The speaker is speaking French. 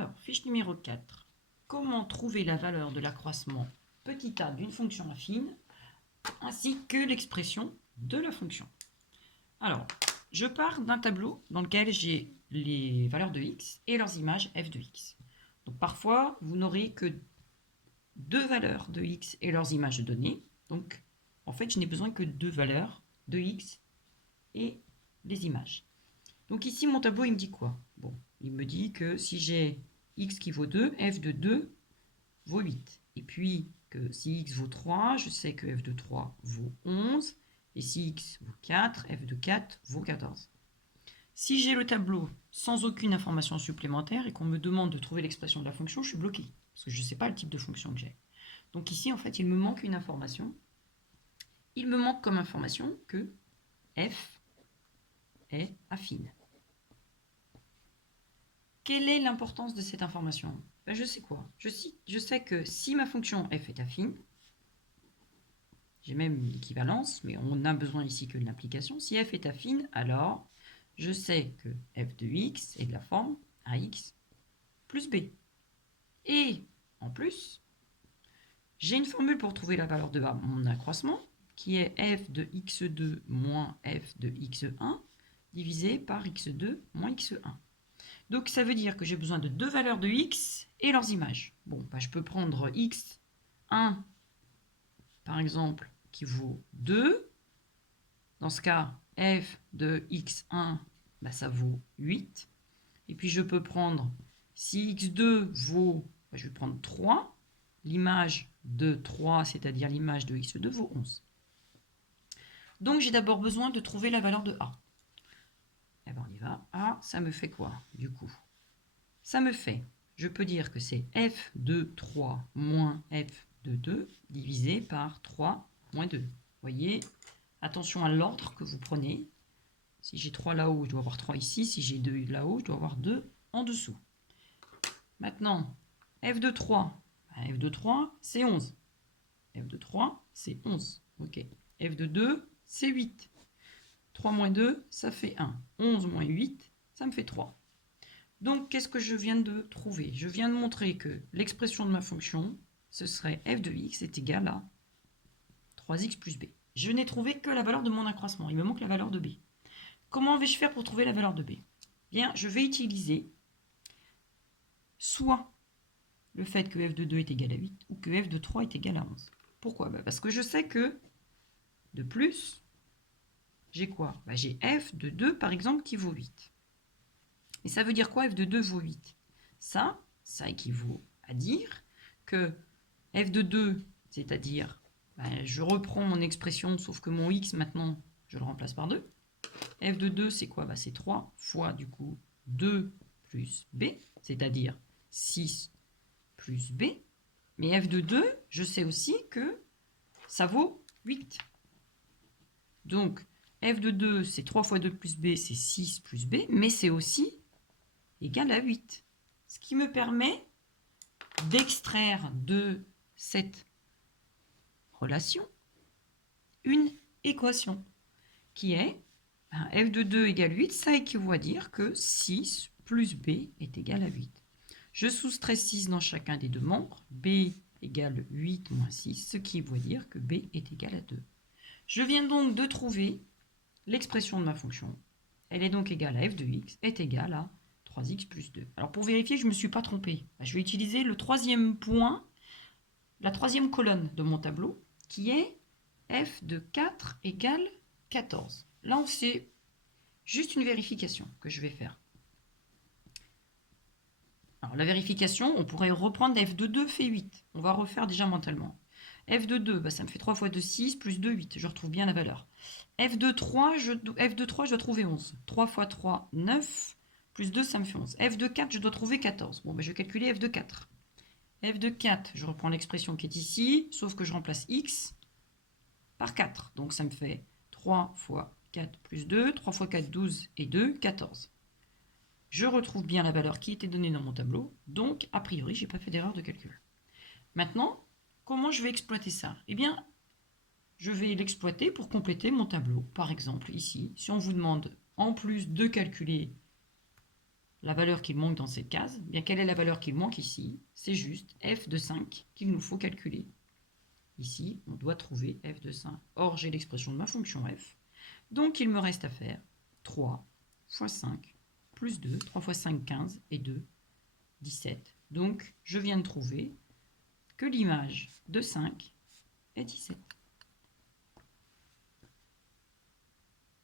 Alors, fiche numéro 4. Comment trouver la valeur de l'accroissement petit a d'une fonction affine, ainsi que l'expression de la fonction. Alors, je pars d'un tableau dans lequel j'ai les valeurs de x et leurs images f de x. Donc parfois, vous n'aurez que deux valeurs de x et leurs images de données. Donc, en fait, je n'ai besoin que deux valeurs de x et les images. Donc ici, mon tableau, il me dit quoi? Bon, il me dit que si j'ai x qui vaut 2, f de 2 vaut 8. Et puis, que si x vaut 3, je sais que f de 3 vaut 11. Et si x vaut 4, f de 4 vaut 14. Si j'ai le tableau sans aucune information supplémentaire et qu'on me demande de trouver l'expression de la fonction, je suis bloqué. Parce que je ne sais pas le type de fonction que j'ai. Donc ici, en fait, il me manque une information. Il me manque comme information que f est affine. Quelle est l'importance de cette information? Ben, je sais quoi? Je sais que si ma fonction f est affine, j'ai même l'équivalence, mais on n'a besoin ici que de l'implication. Si f est affine, alors je sais que f de x est de la forme ax plus b. Et en plus, j'ai une formule pour trouver la valeur de mon accroissement, qui est f de x2 moins f de x1 divisé par x2 moins x1. Donc ça veut dire que j'ai besoin de deux valeurs de x et leurs images. Bon, bah, je peux prendre x1, par exemple, qui vaut 2. Dans ce cas, f de x1, bah, ça vaut 8. Et puis je peux prendre, si x2 vaut, bah, je vais prendre 3, l'image de 3, c'est-à-dire l'image de x2, vaut 11. Donc j'ai d'abord besoin de trouver la valeur de a. Et bien on y va. A, ça me fait quoi, du coup? Ça me fait, je peux dire que c'est f de 3 moins f de 2 divisé par 3 moins 2. Vous voyez, attention à l'ordre que vous prenez. Si j'ai 3 là-haut, je dois avoir 3 ici. Si j'ai 2 là-haut, je dois avoir 2 en dessous. Maintenant, f de 3, f de 3, c'est 11. f de 3, c'est 11. Ok. f de 2, c'est 8. 3 moins 2, ça fait 1. 11 moins 8, ça me fait 3. Donc, qu'est-ce que je viens de trouver? Je viens de montrer que l'expression de ma fonction, ce serait f de x est égal à 3x plus b. Je n'ai trouvé que la valeur de mon accroissement. Il me manque la valeur de b. Comment vais-je faire pour trouver la valeur de b? Bien, je vais utiliser soit le fait que f de 2 est égal à 8 ou que f de 3 est égal à 11. Pourquoi? Parce que je sais que, de plus, j'ai quoi? J'ai f de 2, par exemple, qui vaut 8. Et ça veut dire quoi, f de 2 vaut 8? Ça équivaut à dire que f de 2, c'est-à-dire, je reprends mon expression, sauf que mon x, maintenant, je le remplace par 2. f de 2, c'est quoi? C'est 3 fois, du coup, 2 plus b, c'est-à-dire 6 plus b. Mais f de 2, je sais aussi que ça vaut 8. Donc, f de 2, c'est 3 fois 2 plus b, c'est 6 plus b, mais c'est aussi égal à 8. Ce qui me permet d'extraire de cette relation une équation qui est f de 2 égale 8, ça équivaut à dire que 6 plus b est égal à 8. Je soustrais 6 dans chacun des deux membres, b égale 8 moins 6, ce qui équivaut à dire que b est égal à 2. Je viens donc de trouver l'expression de ma fonction. Elle est donc égale à f de x est égale à 3x plus 2. Alors pour vérifier que je ne me suis pas trompé, je vais utiliser le troisième point, la troisième colonne de mon tableau, qui est f de 4 égale 14. Là, c'est juste une vérification que je vais faire. Alors la vérification, on pourrait reprendre f de 2 fait 8. On va refaire déjà mentalement. f de 2, ça me fait 3 fois 2, 6, plus 2, 8. Je retrouve bien la valeur. f de 3, je dois trouver 11. 3 fois 3, 9, plus 2, ça me fait 11. f de 4, je dois trouver 14. Bon, je vais calculer f de 4. f de 4, je reprends l'expression qui est ici, sauf que je remplace x par 4. Donc ça me fait 3 fois 4 plus 2, 3 fois 4, 12 et 2, 14. Je retrouve bien la valeur qui était donnée dans mon tableau, donc a priori, je n'ai pas fait d'erreur de calcul. Maintenant, comment je vais exploiter ça? Eh bien, je vais l'exploiter pour compléter mon tableau. Par exemple, ici, si on vous demande, en plus de calculer la valeur qu'il manque dans cette case, eh bien quelle est la valeur qu'il manque ici? C'est juste f de 5 qu'il nous faut calculer. Ici, on doit trouver f de 5. Or, j'ai l'expression de ma fonction f. Donc, il me reste à faire 3 fois 5 plus 2. 3 fois 5, 15 et 2, 17. Donc, je viens de trouver que l'image de 5 est 17.